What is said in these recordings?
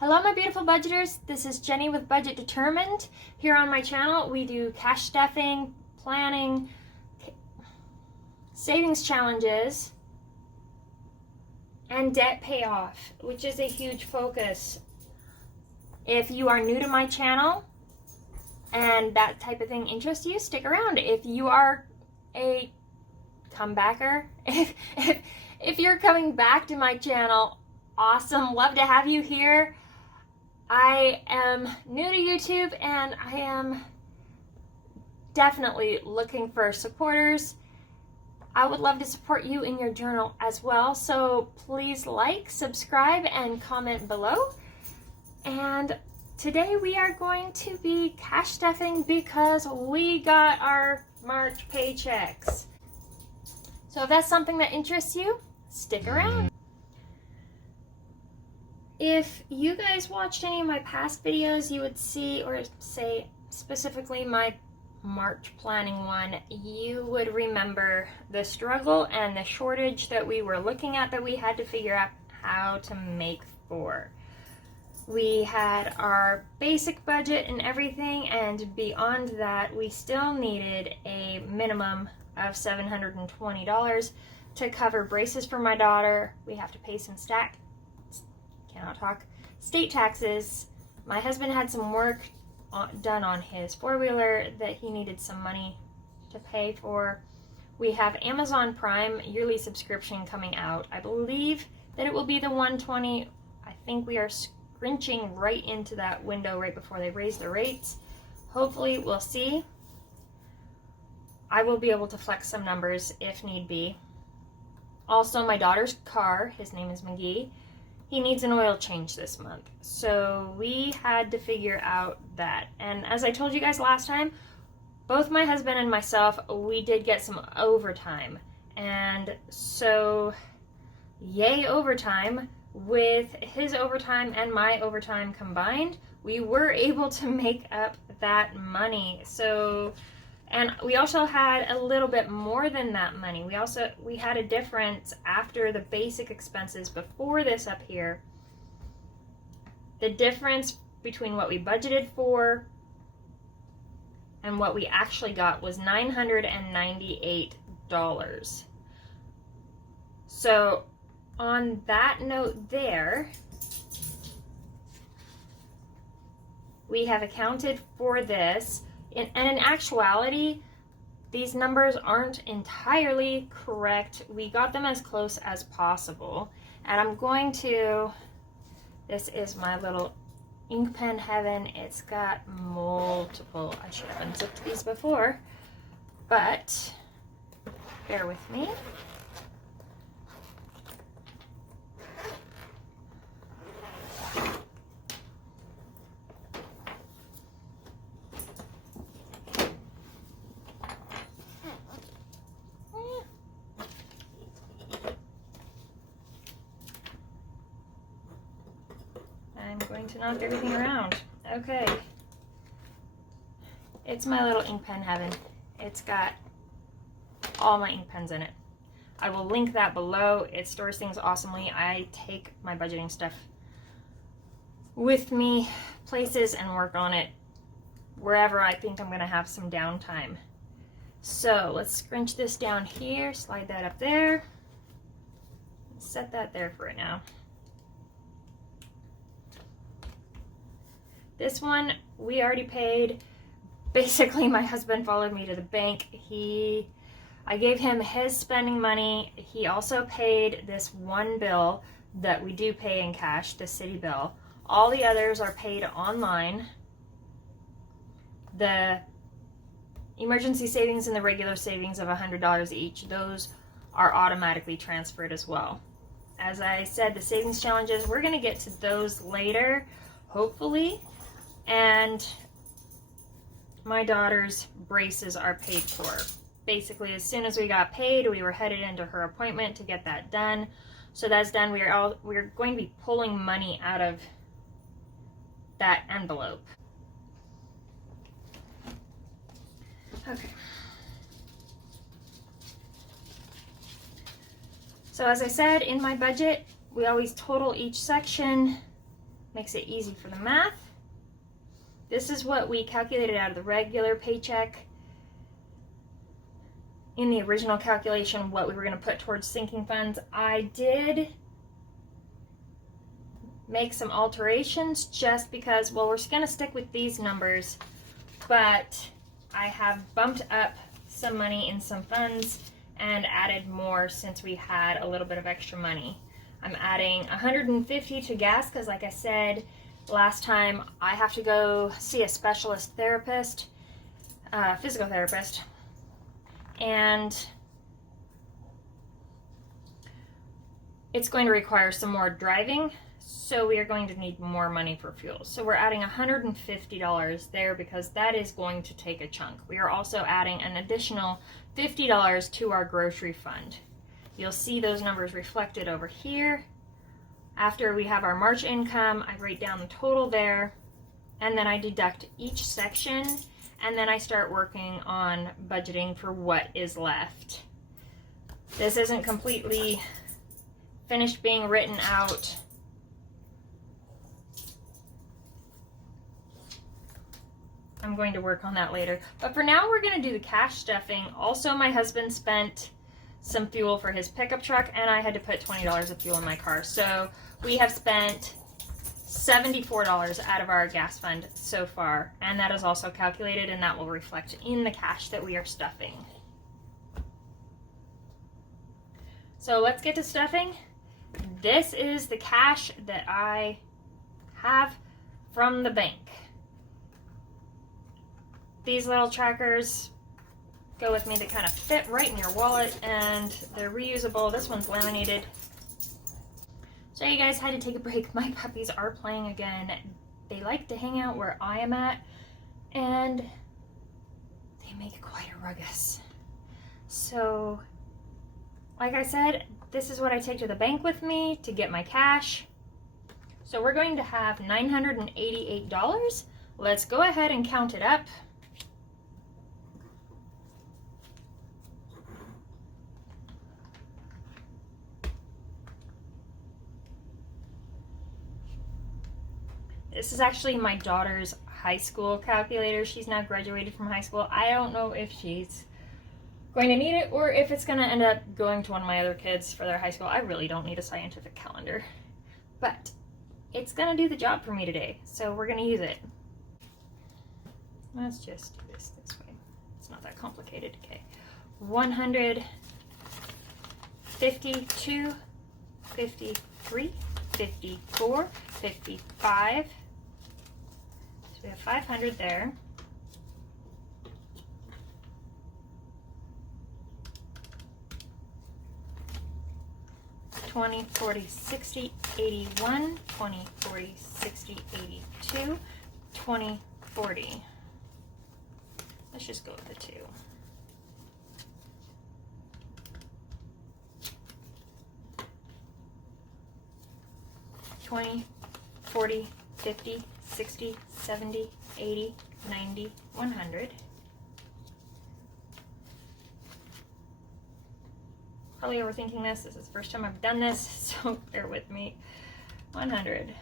Hello my beautiful budgeters, this is Jenny with Budget Determined. Here on my channel we do cash stuffing, planning, savings challenges, and debt payoff, which is a huge focus. If you are new to my channel and that type of thing interests you, stick around. If you are a comebacker, if you're coming back to my channel, awesome, love to have you here. I am new to YouTube and I am definitely looking for supporters. I would love to support you in your journal as well, so please like, subscribe, and comment below. And today we are going to be cash stuffing because we got our March paychecks. So if that's something that interests you, stick around. If you guys watched any of my past videos, you would see, or say specifically my March planning one, you would remember the struggle and the shortage that we were looking at that we had to figure out how to make for. We had our basic budget and everything, and beyond that we still needed a minimum of $720 to cover braces for my daughter. We have to pay some state taxes. My husband had some work done on his four-wheeler that he needed some money to pay for. We have Amazon Prime yearly subscription coming out. I believe that it will be the $120. I think we are scrunching right into that window right before they raise the rates. Hopefully, we'll see. I will be able to flex some numbers if need be. Also, my daughter's car, his name is McGee, he needs an oil change this month. So we had to figure out that. And as I told you guys last time, both my husband and myself, we did get some overtime. And so, yay overtime. With his overtime and my overtime combined, we were able to make up that money. So, and we also had a little bit more than that money. We had a difference after the basic expenses before this up here. The difference between what we budgeted for and what we actually got was $998. So on that note there, we have accounted for this. And in actuality, these numbers aren't entirely correct. We got them as close as possible. And I'm going to, this is my little ink pen heaven. It's got multiple, I should have unzipped these before, but bear with me. I'm going to knock everything around. Okay. It's my little ink pen heaven. It's got all my ink pens in it. I will link that below. It stores things awesomely. I take my budgeting stuff with me places and work on it wherever I think I'm going to have some downtime. So let's scrunch this down here, slide that up there, set that there for right now. This one we already paid. Basically, my husband followed me to the bank. I gave him his spending money. He also paid this one bill that we do pay in cash, the city bill. All the others are paid online. The emergency savings and the regular savings of $100 each, those are automatically transferred as well. As I said, the savings challenges, we're going to get to those later, hopefully. And my daughter's braces are paid for. Basically, as soon as we got paid, we were headed into her appointment to get that done. So that's done. We're going to be pulling money out of that envelope. Okay. So as I said, in my budget, we always total each section makes it easy for the math. This is what we calculated out of the regular paycheck. In the original calculation, what we were going to put towards sinking funds. I did make some alterations just because, well, we're going to stick with these numbers, but I have bumped up some money in some funds and added more since we had a little bit of extra money. I'm adding $150 to gas because, like I said last time, I have to go see a specialist therapist, physical therapist, and it's going to require some more driving, so we are going to need more money for fuel. So we're adding $150 there because that is going to take a chunk. We are also adding an additional $50 to our grocery fund. You'll see those numbers reflected over here. After we have our March income, I write down the total there, and then I deduct each section, and then I start working on budgeting for what is left. This isn't completely finished being written out. I'm going to work on that later. But for now, we're going to do the cash stuffing. Also, my husband spent some fuel for his pickup truck, and I had to put $20 of fuel in my car. So we have spent $74 out of our gas fund so far, and that is also calculated, and that will reflect in the cash that we are stuffing. So let's get to stuffing. This is the cash that I have from the bank. These little trackers go with me. They kind of fit right in your wallet, and they're reusable. This one's laminated. So you guys, had to take a break. My puppies are playing again. They like to hang out where I am at, and they make quite a ruckus. So, like I said, this is what I take to the bank with me to get my cash. So we're going to have $988. Let's go ahead and count it up. This is actually my daughter's high school calculator. She's now graduated from high school. I don't know if she's going to need it or if it's going to end up going to one of my other kids for their high school. I really don't need a scientific calendar, but it's going to do the job for me today, so we're going to use it. Let's just do this way. It's not that complicated. Okay. 100, 52, 53, 54, 55. So we have 500 there. $20, $40, $60, $81, $20, $40, $60, $82, $20, $40. Let's just go with the 2. $20, $40, $50, $60, $70, $80, $90, $100. Probably overthinking this. This is the first time I've done this, so bear with me. 100.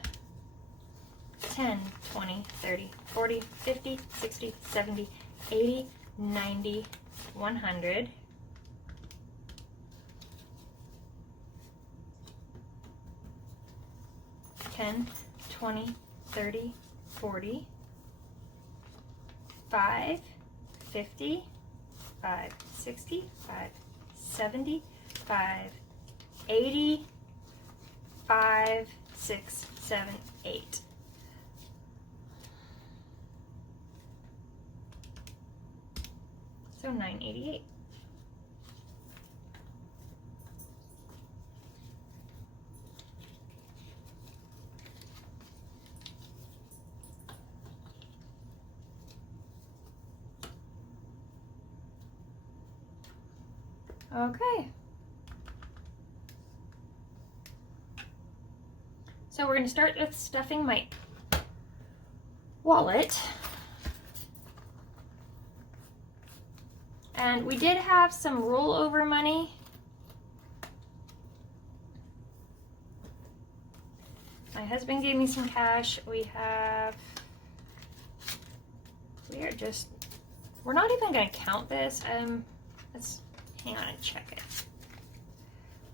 10, 20, 30, 40, 50, 60, 70, 80, 90, 100. 10, 20, 30, 40, 5, 50, 5, 60, 5, 70, 5, 80, 5, 6, 7, 8. So 988. Okay. So we're going to start with stuffing my wallet. And we did have some rollover money. My husband gave me some cash. We're not even going to count this. Let's hang on and check it.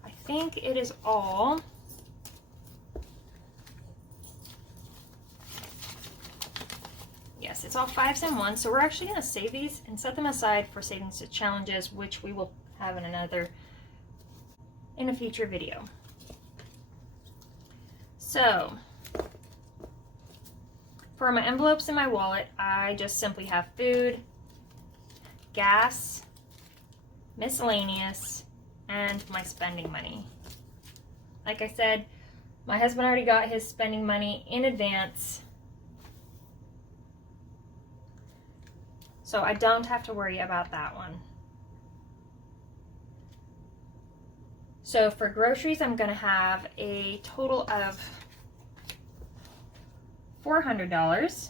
I think it is all. Yes, it's all 5s and 1s. So we're actually going to save these and set them aside for savings to challenges, which we will have in a future video. So for my envelopes in my wallet, I just simply have food, gas, miscellaneous, and my spending money. Like I said, my husband already got his spending money in advance, so I don't have to worry about that one. So for groceries, I'm going to have a total of $400.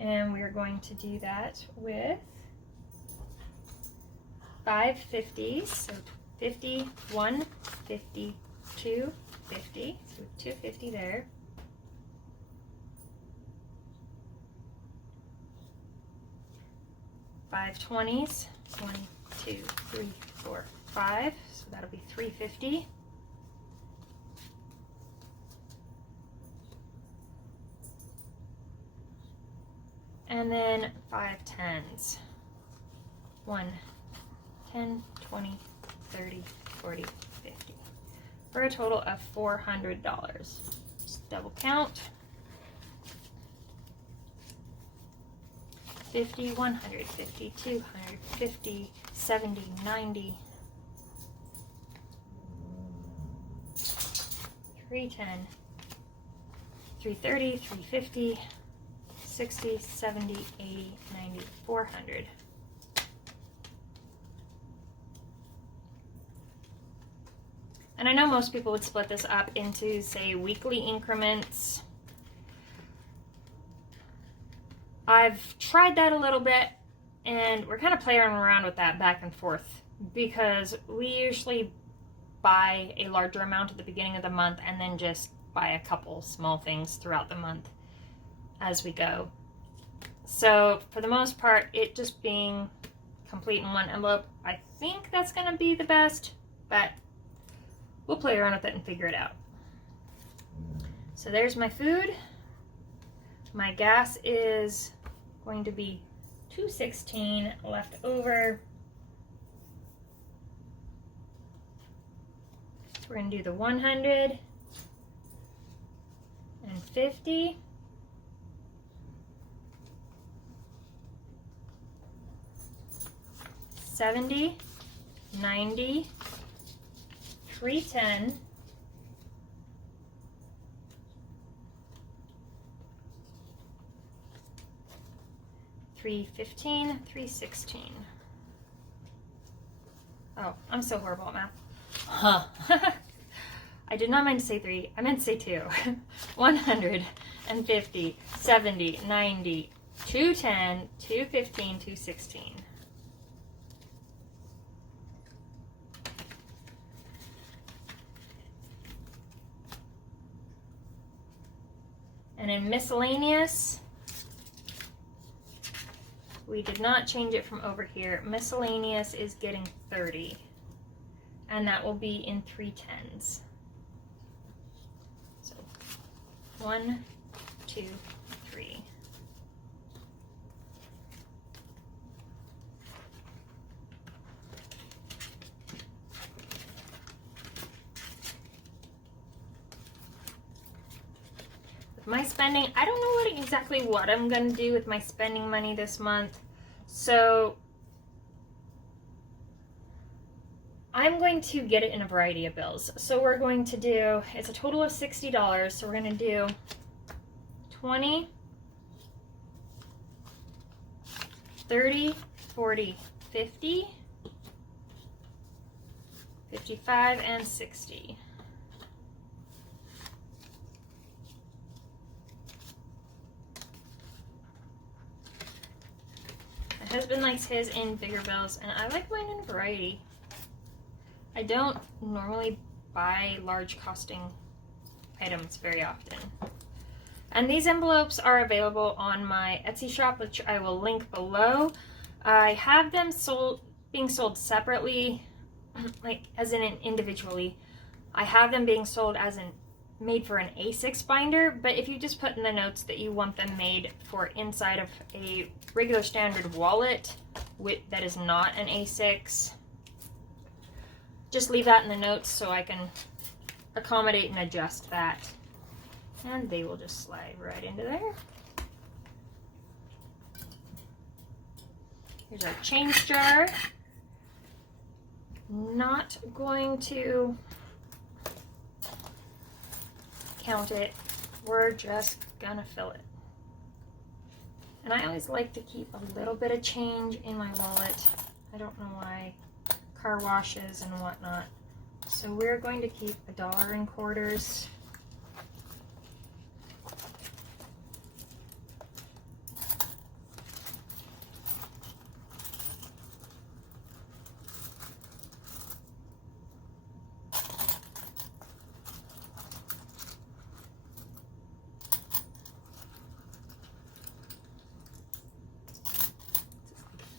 And we are going to do that with 5 50s, so 50, 1, 50, 2, 50, so 250 there. 5 20s, 1, 2, 3, 4, 5, so that'll be 350. And then 5 10s, 1, 10, 20, 30, 40, 50, for a total of $400. Just double count. 50, 100, 50, 200, 50, 70, 90, 310, 330, 350, 60, 70, 80, 90, 400. And I know most people would split this up into, say, weekly increments. I've tried that a little bit, and we're kind of playing around with that back and forth, because we usually buy a larger amount at the beginning of the month and then just buy a couple small things throughout the month as we go. So for the most part, it just being complete in one envelope, I think that's going to be the best, but we'll play around with it and figure it out. So there's my food. My gas is going to be $2.16 left over. So we're going to do the 150, 70, 90, 310, 315, 316. Oh, I'm so horrible at math. Huh. I did not mean to say 3. I meant to say 2. 150, 70, 90, 210, 215, 216. And in miscellaneous, we did not change it from over here. Miscellaneous is getting 30, and that will be in 310s. So 1, 2, 3. My spending, I don't know exactly what I'm going to do with my spending money this month. So I'm going to get it in a variety of bills. So we're going to do, it's a total of $60. So we're going to do 20, 30, 40, 50, 55, and 60. My husband likes his in bigger bills, and I like mine in variety. I don't normally buy large costing items very often. And these envelopes are available on my Etsy shop, which I will link below. I have them being sold separately, like as in individually. I have them being sold as made for an A6 binder, but if you just put in the notes that you want them made for inside of a regular standard wallet that is not an A6, just leave that in the notes so I can accommodate and adjust that. And they will just slide right into there. Here's our change jar. Not going to count it. We're just gonna fill it. And I always like to keep a little bit of change in my wallet. I don't know why. Car washes and whatnot. So we're going to keep $1 in quarters.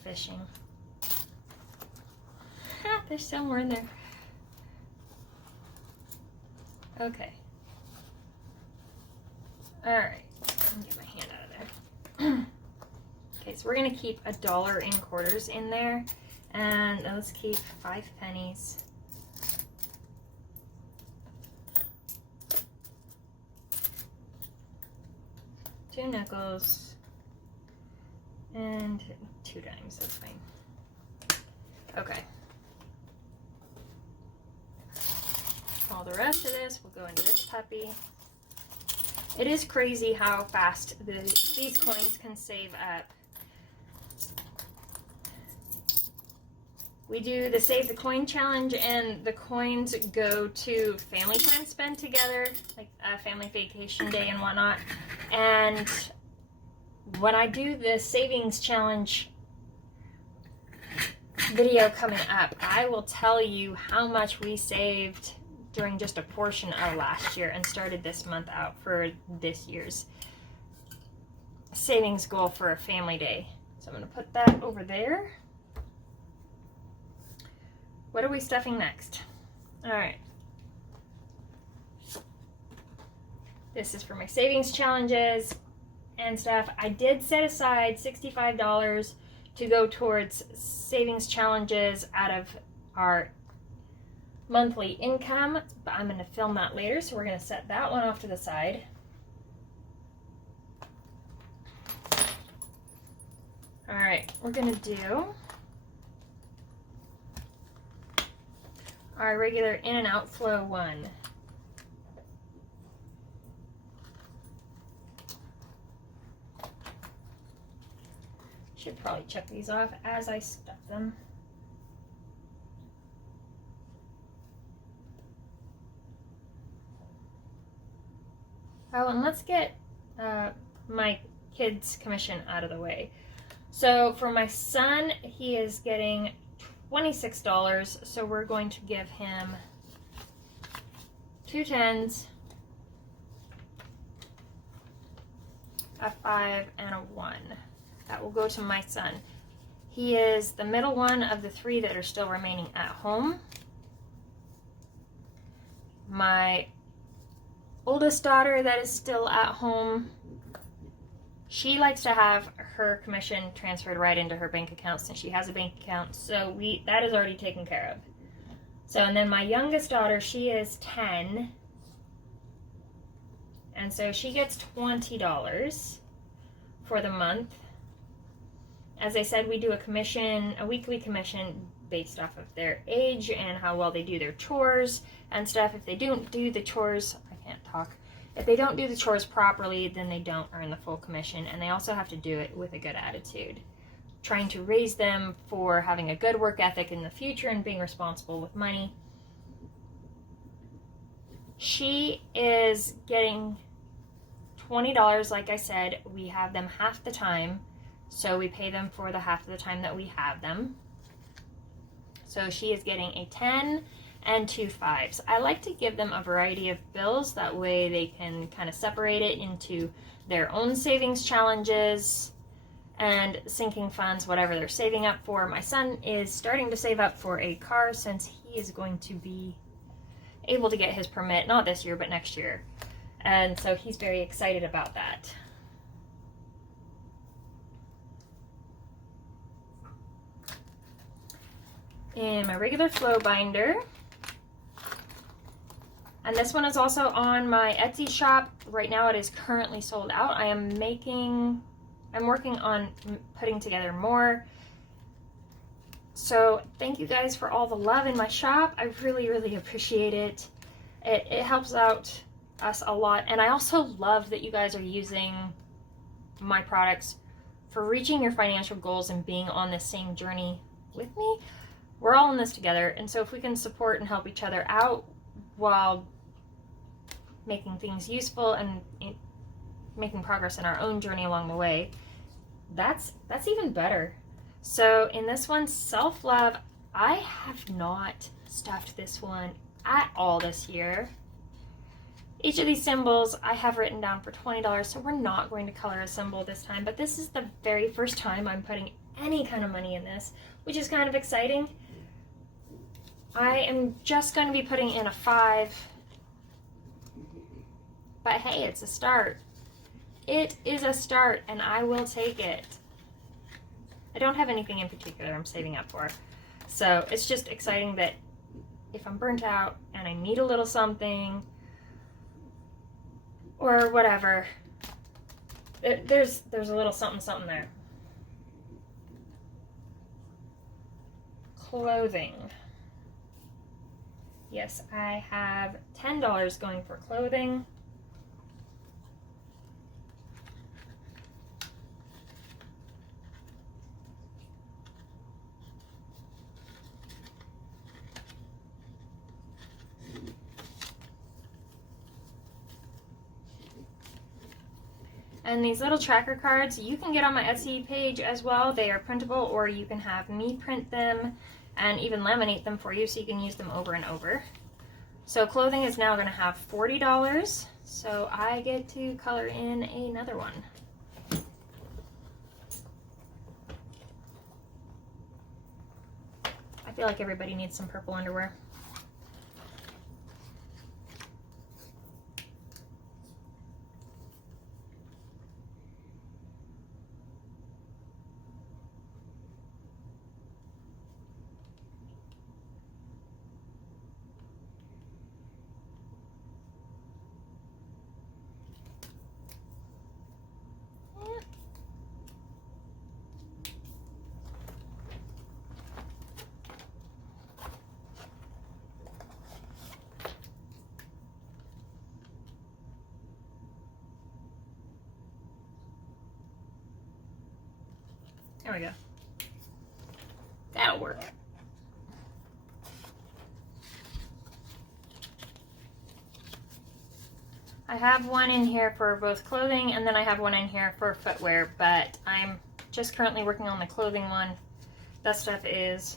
Fishing. There's still more in there. Okay. Alright. Let me get my hand out of there. Okay, so we're going to keep $1 in quarters in there. And let's keep 5 pennies. Two nickels. And 2 dimes, that's fine. Okay. All the rest of this will go into this puppy. It is crazy how fast these coins can save up. We do the Save the Coin challenge, and the coins go to family time spent together, like a family vacation day and whatnot. And when I do the savings challenge video coming up, I will tell you how much we saved during just a portion of last year and started this month out for this year's savings goal for a family day. So I'm going to put that over there. What are we stuffing next? All right. This is for my savings challenges and stuff. I did set aside $65 to go towards savings challenges out of our monthly income, but I'm going to film that later, so we're going to set that one off to the side. All right, we're going to do our regular in and outflow one. Should probably check these off as I stuff them. Oh, and let's get my kid's commission out of the way. So for my son, he is getting $26, so we're going to give him 2 10s, a 5, and a 1. That will go to my son. He is the middle one of the 3 that are still remaining at home. My oldest daughter that is still at home, she likes to have her commission transferred right into her bank account since she has a bank account, so that is already taken care of. So, and then my youngest daughter, she is 10, and so she gets $20 for the month. As I said, we do a weekly commission based off of their age and how well they do their chores and stuff. If they don't do the chores, if they don't do the chores properly, then they don't earn the full commission, and they also have to do it with a good attitude. Trying to raise them for having a good work ethic in the future and being responsible with money. She is getting $20, like I said. We have them half the time, So we pay them for the half of the time that we have them. So she is getting a 10 and 2 5s. I like to give them a variety of bills. That way they can kind of separate it into their own savings challenges and sinking funds, whatever they're saving up for. My son is starting to save up for a car since he is going to be able to get his permit, not this year, but next year. And so he's very excited about that. In my regular flow binder, and this one is also on my Etsy shop. Right now it is currently sold out. I'm working on putting together more. So thank you guys for all the love in my shop. I really, really appreciate it. It helps out us a lot. And I also love that you guys are using my products for reaching your financial goals and being on the same journey with me. We're all in this together. And so if we can support and help each other out while making things useful and making progress in our own journey along the way, that's even better. So in this one, self-love, I have not stuffed this one at all this year. Each of these symbols I have written down for $20, so we're not going to color a symbol this time, but this is the very first time I'm putting any kind of money in this, which is kind of exciting. I am just going to be putting in a 5, but hey, it's a start. It is a start, and I will take it. I don't have anything in particular I'm saving up for, so it's just exciting that if I'm burnt out and I need a little something or whatever, there's a little something there. Clothing. Yes, I have $10 going for clothing. And these little tracker cards you can get on my Etsy page as well. They are printable, or you can have me print them and even laminate them for you so you can use them over and over. So clothing is now going to have $40, so I get to color in another one. I feel like everybody needs some purple underwear. There we go. That'll work. I have one in here for both clothing, and then I have one in here for footwear, but I'm just currently working on the clothing one. That stuff is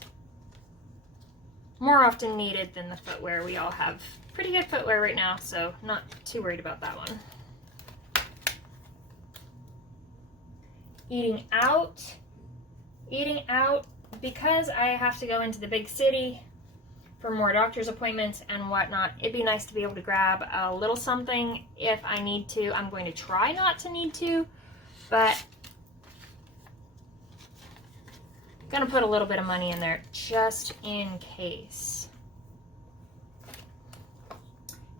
more often needed than the footwear. We all have pretty good footwear right now, so not too worried about that one. Eating out, because I have to go into the big city for more doctor's appointments and whatnot, it'd be nice to be able to grab a little something if I need to. I'm going to try not to need to, but I'm gonna put a little bit of money in there just in case.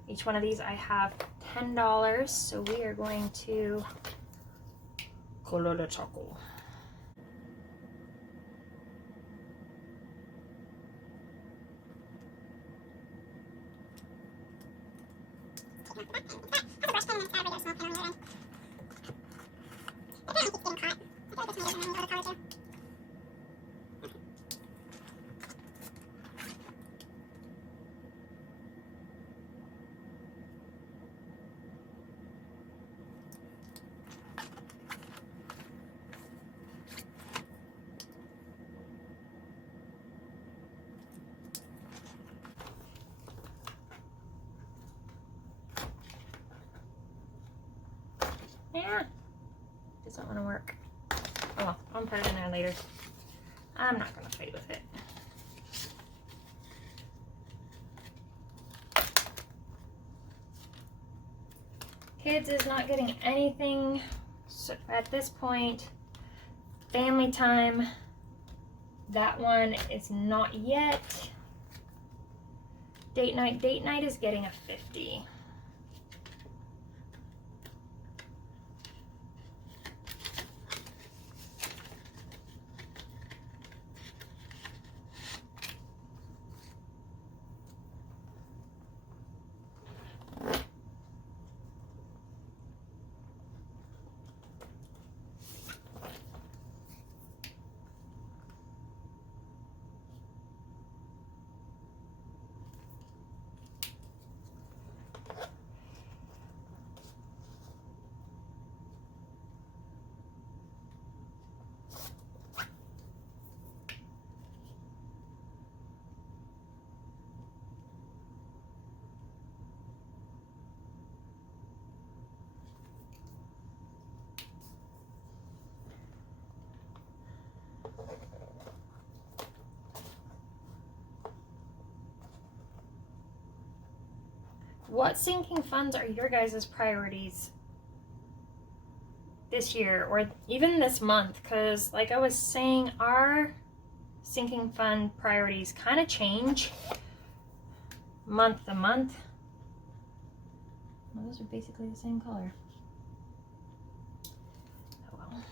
Each one of these I have $10, so we are going to color the chocolate. Yeah. Doesn't want to work. Oh well, I'll put it in there later. I'm not going to fight with it. Kids is not getting anything, so at this point. Family time, that one is not yet. Date night is getting a 50. What sinking funds are your guys' priorities this year or even this month? Because like I was saying, our sinking fund priorities kind of change month to month. Well, those are basically the same color. Oh well.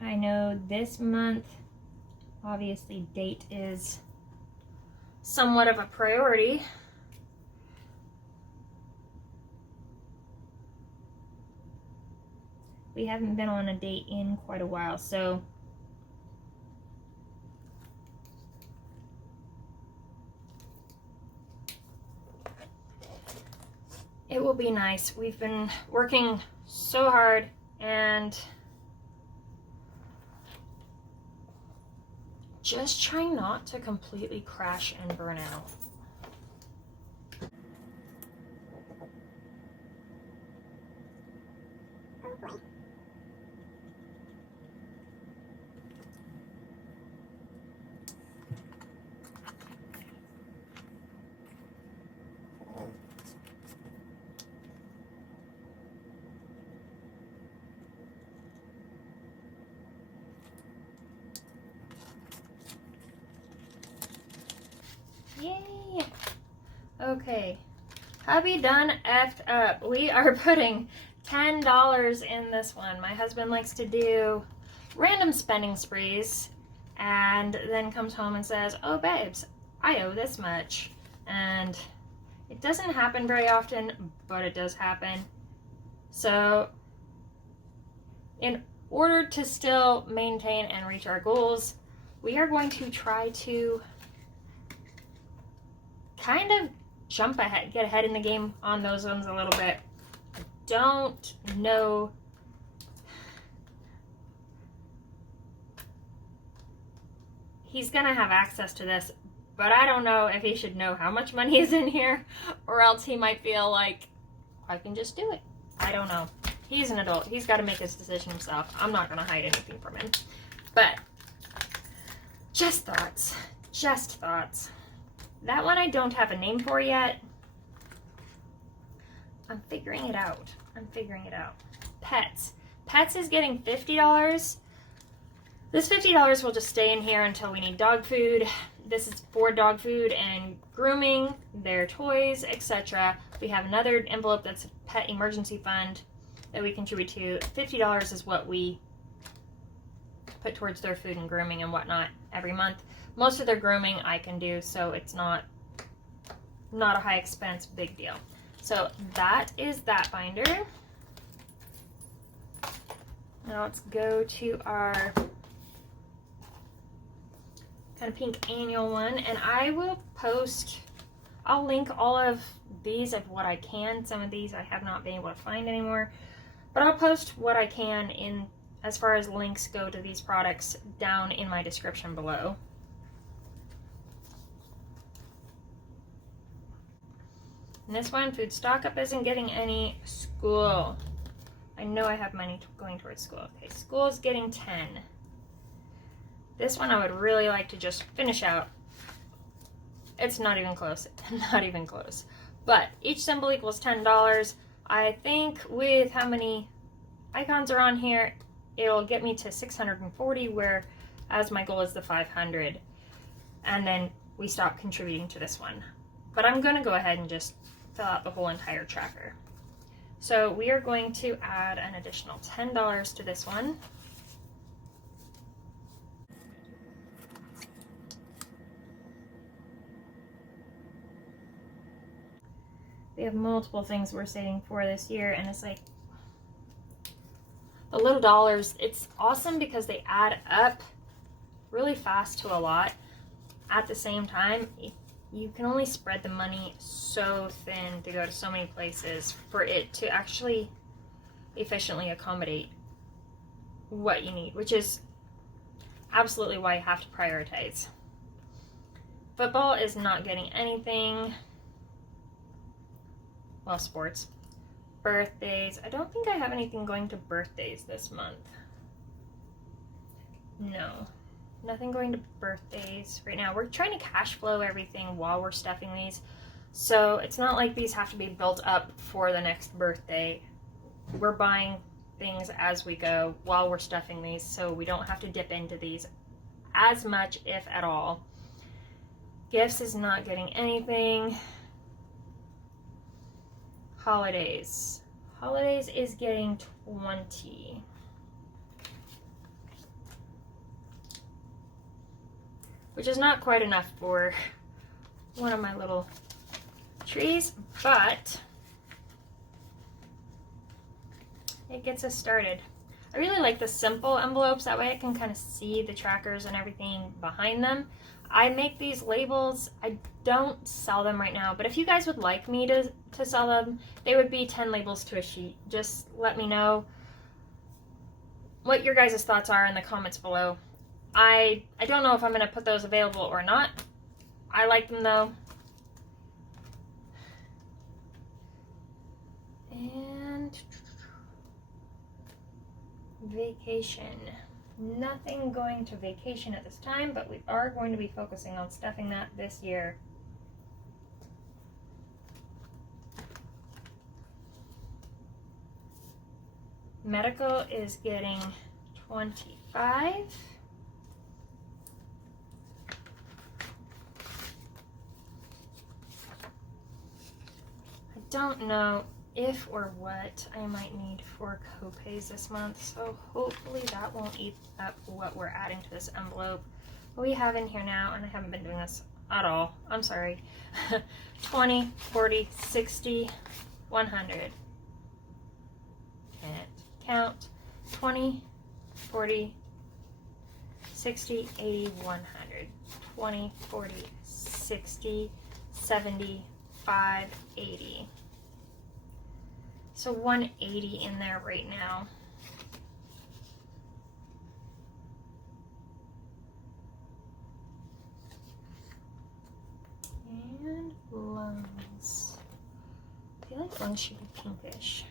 I know this month, obviously date is somewhat of a priority. We haven't been on a date in quite a while, so it will be nice. We've been working so hard and just trying not to completely crash and burn out. Yay! Okay, hubby done effed up. We are putting $10 in this one. My husband likes to do random spending sprees and then comes home and says, oh babes, I owe this much. And it doesn't happen very often, but it does happen. So in order to still maintain and reach our goals, we are going to try to kind of jump ahead, get ahead in the game on those ones a little bit. I don't know. He's gonna have access to this, but I don't know if he should know how much money is in here, or else he might feel like, I can just do it. I don't know. He's an adult. He's got to make his decision himself. I'm not gonna hide anything from him. But just thoughts. Just thoughts. That one I don't have a name for yet. I'm figuring it out. I'm figuring it out. Pets. Pets is getting $50. This $50 will just stay in here until we need dog food. This is for dog food and grooming, their toys, etc. We have another envelope that's a pet emergency fund that we contribute to. $50 is what we put towards their food and grooming and whatnot every month. Most of their grooming I can do, so it's not a high expense, big deal. So that is that binder. Now let's go to our kind of pink annual one, and I will post, I'll link all of these of what I can. Some of these I have not been able to find anymore, but I'll post what I can in as far as links go to these products down in my description below. And this one, food stock up, isn't getting any. School. I know I have money going towards school. Okay, school is getting 10. This one I would really like to just finish out. It's not even close. Not even close. But each symbol equals $10. I think with how many icons are on here, it'll get me to 640, whereas my goal is the 500. And then we stop contributing to this one. But I'm going to go ahead and just fill out the whole entire tracker. So we are going to add an additional $10 to this one. We have multiple things we're saving for this year, and it's like the little dollars, it's awesome because they add up really fast to a lot. At the same time, you can only spread the money so thin to go to so many places for it to actually efficiently accommodate what you need, which is absolutely why you have to prioritize. Football is not getting anything. Well, sports. Birthdays. I don't think I have anything going to birthdays this month. No. Nothing going to birthdays right now. We're trying to cash flow everything while we're stuffing these. So it's not like these have to be built up for the next birthday. We're buying things as we go while we're stuffing these, so we don't have to dip into these as much, if at all. Gifts is not getting anything. Holidays. Holidays is getting 20. Which is not quite enough for one of my little trees, but it gets us started. I really like the simple envelopes, that way I can kind of see the trackers and everything behind them. I make these labels. I don't sell them right now, but if you guys would like me to sell them, they would be 10 labels to a sheet. Just let me know what your guys' thoughts are in the comments below. I don't know if I'm going to put those available or not. I like them though. And vacation. Nothing going to vacation at this time, but we are going to be focusing on stuffing that this year. Medical is getting 25. I don't know if or what I might need for copays this month, so hopefully that won't eat up what we're adding to this envelope. What we have in here now, and I haven't been doing this at all, I'm sorry, 20, 40, 60, 100. Can't count. 20, 40, 60, 80, 100. 20, 40, 60, 70, 5, 80. So 180 in there right now. And lungs. I feel like lungs should be pinkish.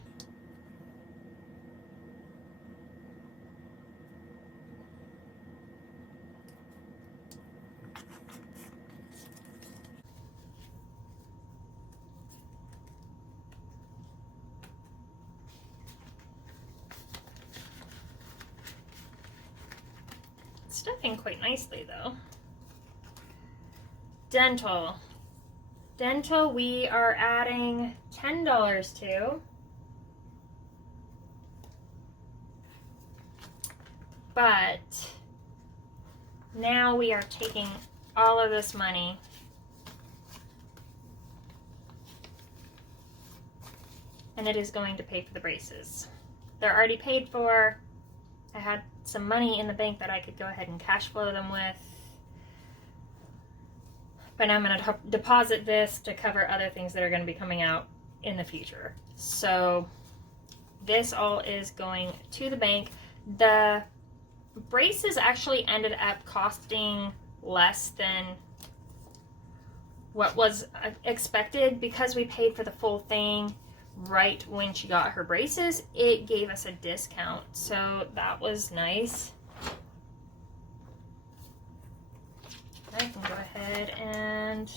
Stuffing quite nicely though. Dental. Dental we are adding $10 to. But now we are taking all of this money and it is going to pay for the braces. They're already paid for. I had some money in the bank that I could go ahead and cash flow them with. But now I'm going to deposit this to cover other things that are going to be coming out in the future. So this all is going to the bank. The braces actually ended up costing less than what was expected because we paid for the full thing right when she got her braces. It gave us a discount, so that was nice. I can go ahead and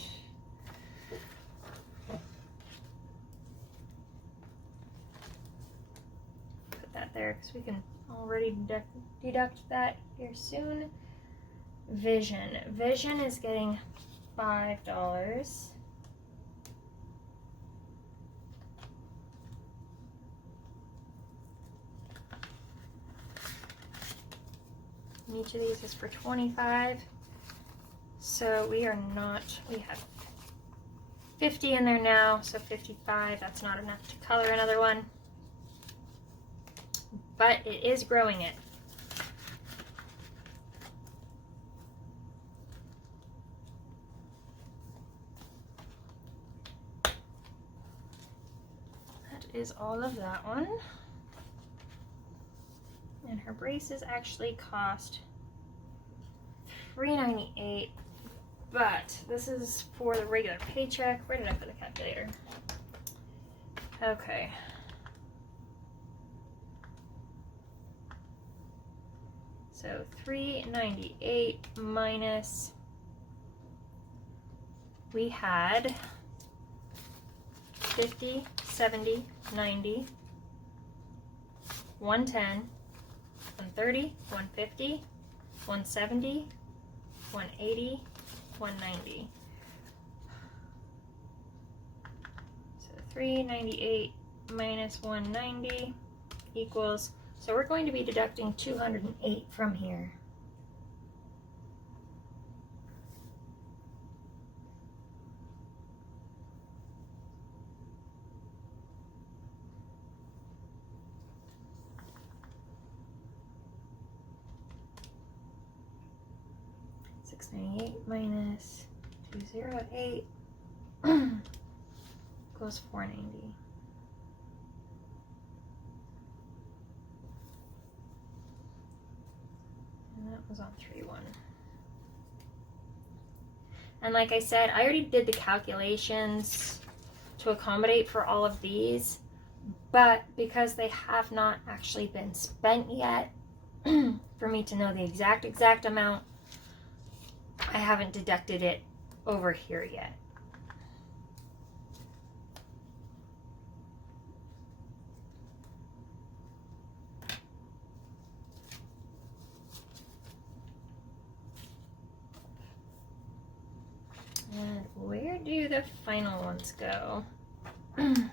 put that there because we can already deduct that here soon. Vision. Vision is getting $5. Each of these is for $25. So we are not, we have 50 in there now, so 55. That's not enough to color another one. But it is growing it. That is all of that one. And her braces actually cost $3.98, but this is for the regular paycheck. Where did I put the calculator? Okay. So $3.98 minus, we had 50, 70, 90, 110, 130, 150, 170, 180, 190. So $3.98 minus 190 equals, so we're going to be deducting 208 from here. $698 minus 208 equals $490. And that was on 3-1. And like I said, I already did the calculations to accommodate for all of these, but because they have not actually been spent yet, for me to know the exact amount, I haven't deducted it over here yet. And where do the final ones go? I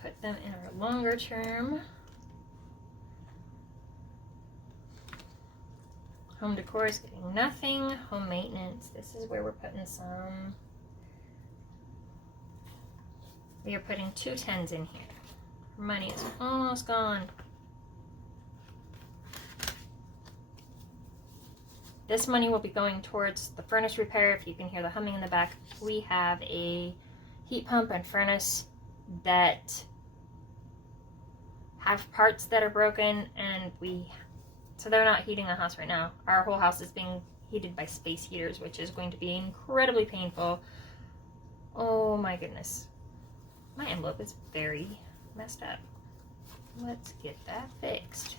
put them in our longer term. Home decor is getting nothing. Home maintenance, this is where we're putting some. We are putting 2 10s in here. Our money is almost gone. This money will be going towards the furnace repair. If you can hear the humming in the back, we have a heat pump and furnace that have parts that are broken, and so they're not heating the house right now. Our whole house is being heated by space heaters, which is going to be incredibly painful. Oh my goodness. My envelope is very messed up. Let's get that fixed.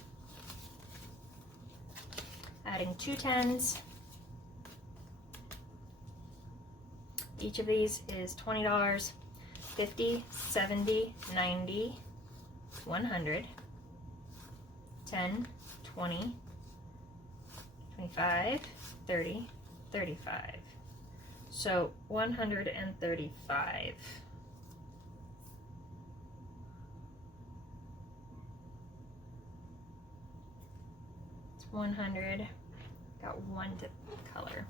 Adding 2 10s. Each of these is $20. 50, 70, 90, 100, 10, 20, 25, 30, 35. So 135. It's 100. Got 1 to color.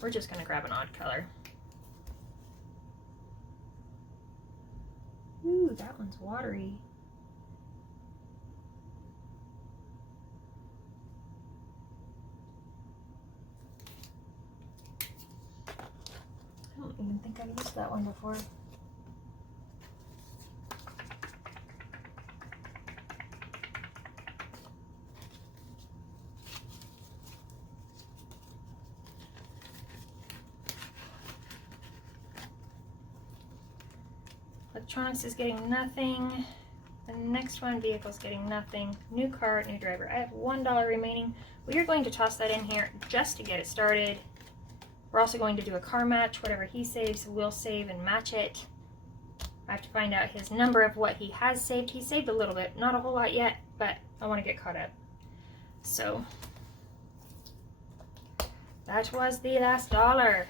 We're just gonna grab an odd color. Ooh, that one's watery. don't think I've used that one before. Electronics is getting nothing. The next one, vehicle's getting nothing. New car, new driver. I have $1 remaining. We are going to toss that in here just to get it started. We're also going to do a car match. Whatever he saves, we'll save and match it. I have to find out his number of what he has saved. He saved a little bit, not a whole lot yet, but I want to get caught up. So that was the last $1.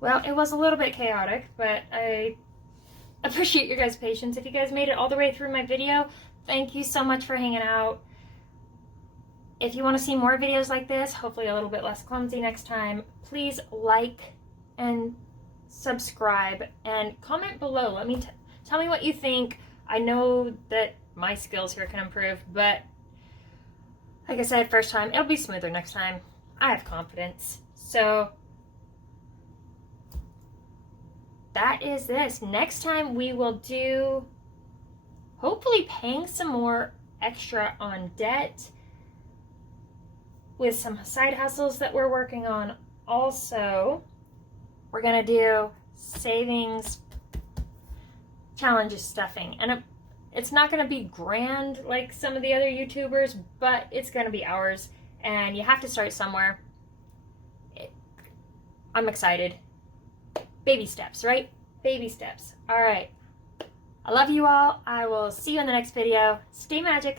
Well, it was a little bit chaotic, but I appreciate your guys' patience. If you guys made it all the way through my video, thank you so much for hanging out. If you want to see more videos like this, hopefully a little bit less clumsy next time, please like and subscribe and comment below. Let me tell me what you think. I know that my skills here can improve, but like I said, first time, it'll be smoother next time. I have confidence. So that is this. Next time we will do, hopefully, paying some more extra on debt with some side hustles that we're working on. Also, we're gonna do savings challenges stuffing, and it's not gonna be grand like some of the other YouTubers, but it's gonna be ours, and you have to start somewhere. I'm excited. Baby steps, right? Baby steps. All right. I love you all. I will see you in the next video. Stay magic.